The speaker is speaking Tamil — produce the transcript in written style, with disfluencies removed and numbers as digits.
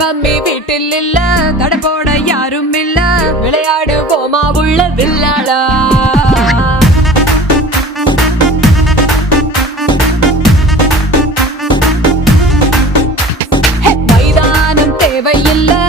மம்மி வீட்டில் இல்ல, தட போட யாரும் இல்ல, விளையாடு போமா உள்ள வில்லாடா. மைதானம் தேவையில்லை,